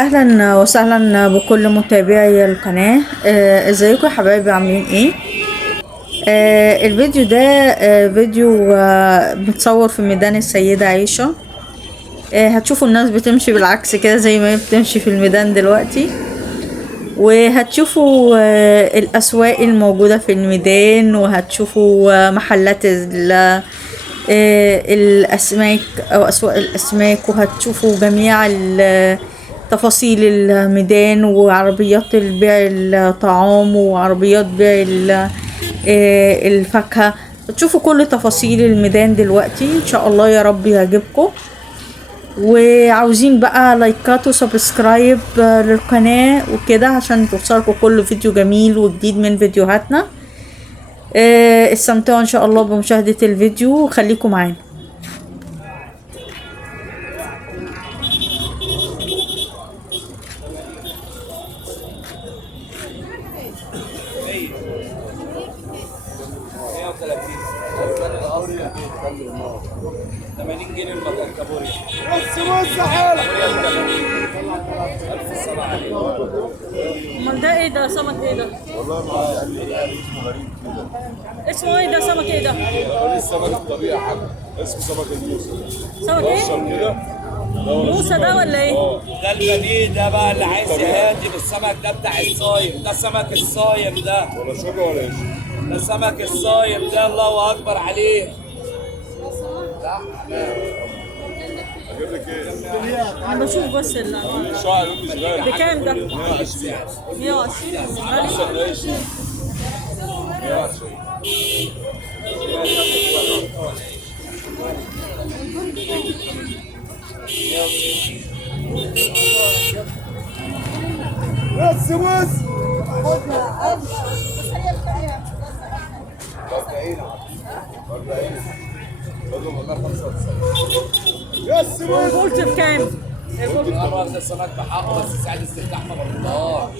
اهلا وسهلا بكل متابعي القناة. ازيكم يا حبايبي، عاملين ايه؟ الفيديو ده فيديو متصور في ميدان السيدة عائشة. هتشوفوا الناس بتمشي بالعكس كده زي ما هي بتمشي في الميدان دلوقتي، وهتشوفوا الأسواق الموجودة في الميدان، وهتشوفوا محلات الأسماك أو أسواق الأسماك، وهتشوفوا جميع تفاصيل الميدان وعربيات البيع الطعام وعربيات بيع الفاكهة. هتشوفوا كل تفاصيل الميدان دلوقتي إن شاء الله، يا رب يعجبكم. وعاوزين بقى لايكات وسبسكرايب للقناة وكده عشان توصلكوا كل فيديو جميل وجديد من فيديوهاتنا. استمتعوا ان شاء الله بمشاهدة الفيديو وخليكم معانا. امال ده ايه ده؟ سمك ايه ده؟ والله ما اسمه غريب كده. اسمه ايه ده؟ سمك ايه ده؟ سمك الطبيعي حاجه اسمه سمك الموسى. سمك ايه؟ كده موسى ده ولا ايه؟ ده البنيه ده بقى اللي عايز يهادي بالسمك ده بتاع الصايم، ده سمك الصايم ده ولا شوكه ولا ايش؟ ده سمك الصايم ده، الله اكبر عليه. اجيب لك ايه؟ انا بشوف بس الانواع. شعر مش غالي. بكام ده؟ 120. 120 غالي. 120. بس 40 بدهم والله 95. يس قلت بكام؟ خلاص السمك بحقه، بس ساعة الاستفتاح ما بردهاش.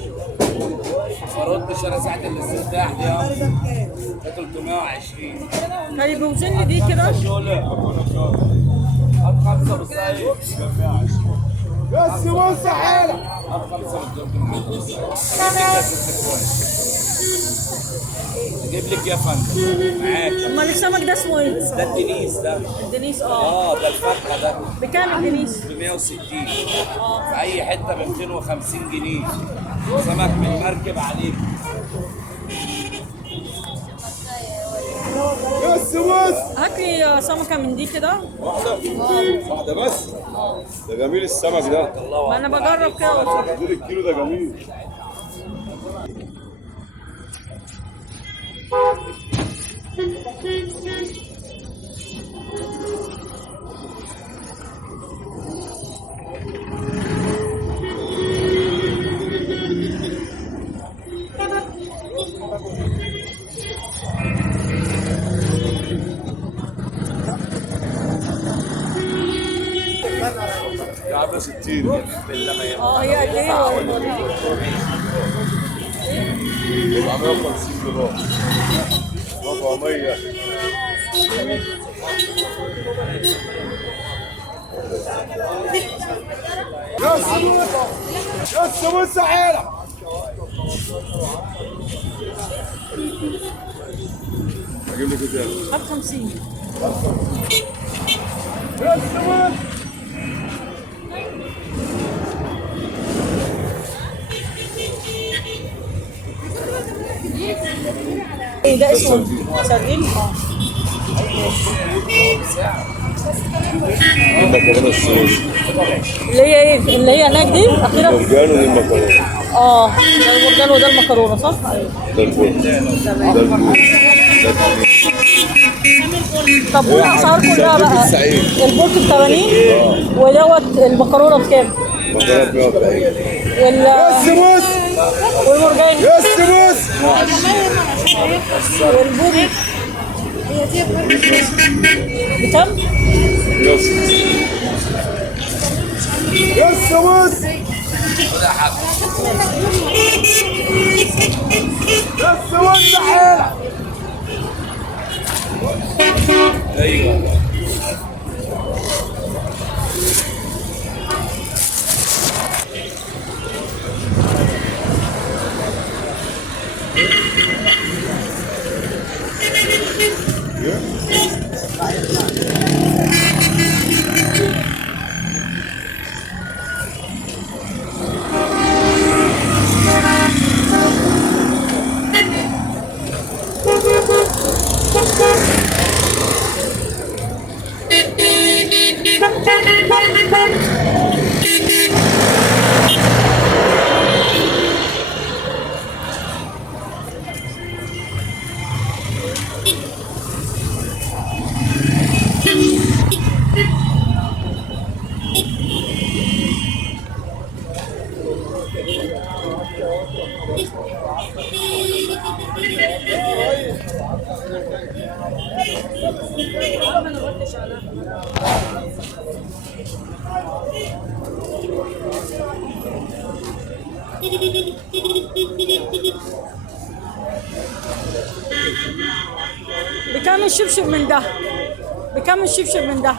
ما ردش انا ساعة الاستفتاح دي يا 320. طيب وزن لي دي كده. شغل هات 5 بالصايم. بس بص حالك. هات 5 اجيب لك يا فندم معاك. امال السمك ده اسمه ايه؟ ده الدنيس ده. الدنيس. ده الفرخه ده بكام الدنيس؟ ب 160. في اي حته ب 250 جنيه. سمك من المركب عليك. بس بص. هات لي سمكة من دي كده. واحدة بس. ده جميل السمك ده. ما انا بجرب كده. دول الكيلو ده جميل. عامله 60. هي قد ايه؟ عامله 50 دولار. 400. يس بص حالك. اجيب لك ايه؟ هات 50. يس بص. ايه ده اسمه؟ سردين؟ المكرونه الصوص. اللي هي ايه؟ اللي هي هناك دي اخيرا؟ المرجان والمكرونه. ده المرجان وده المكرونه صح؟ ده الفل. ده الفول. طب والاسعار كلها بقى؟ البولت ب 80 ودوت المكرونه بكام؟ مكرونه ب 140. يس بص. والمرجان؟ يس بص. والبوري بكام؟ يس. يس بص. يس وانت حالك. ايوه الشبشب من ده؟ بكم الشبشب من ده؟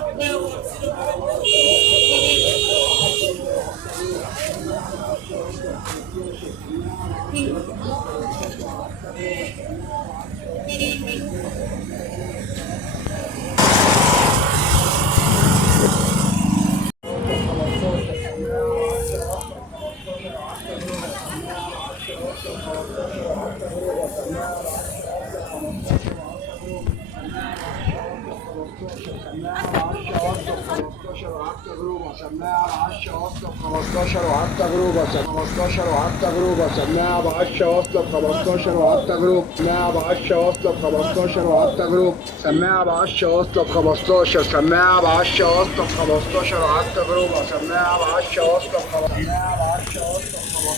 سماعة بعشرة واصلة ب15 وعلى التجربة 15 وعلى التجربة سماعة بعشرة واصلة ب15 وعلى التجربة سماعة بعشرة واصلة ب15 وعلى التجربة سماعة بعشرة واصلة ب15 سماعة بعشرة واصلة ب15 وعلى التجربة سماعة بعشرة واصلة ب15 سماعة بعشرة واصلة ب15 وعلى التجربة سماعة بعشرة واصلة ب15 وعلى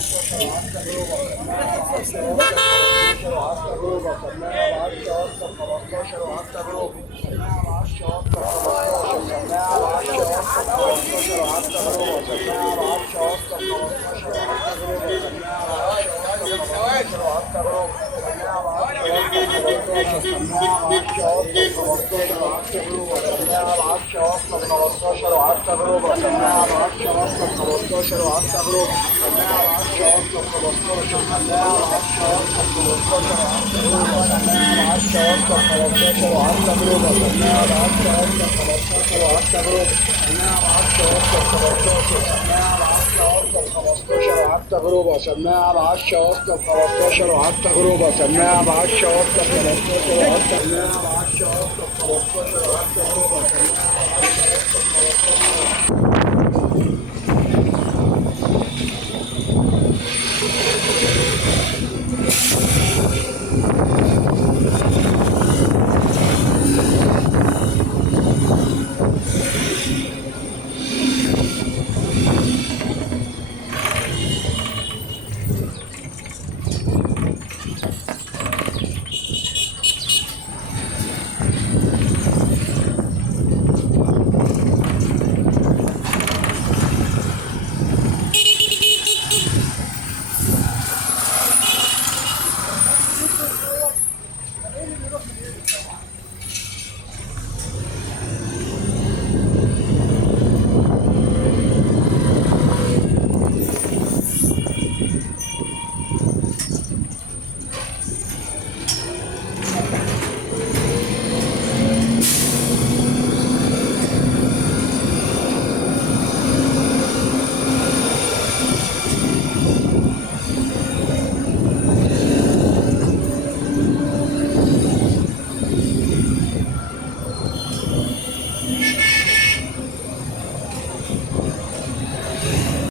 التجربة سماعة بعشرة واصلة ب15 وعلى التجربة سماعة بعشرة واصلة ب15 سماعة بعشرة واصلة ب15 وعلى التجربة سماعة بعشرة واصلة ب15 وعلى التجربة سماعة بعشرة واصلة ب15 وعلى التجربة سماعة بعشرة واصلة ب15 وعلى التجربة سماعة بعشرة واصلة ب15 وعلى التجربة سماعة بعشرة واصلة ب15 سماعة بعشرة واصلة ب15 وعلى التجربة سماعة بعشرة واصلة ب15 وعلى التجربة سماعة بعشرة واصلة ب15 وعلى التجربة سماعة بعشرة واصلة ب15 وعلى التجربة سماعة بعشرة واصلة ب15 وعلى التجربة سماعة بعشرة واصلة ب15 وعلى التجربة سماعة بعشرة واصلة ب15 وعلى التجربة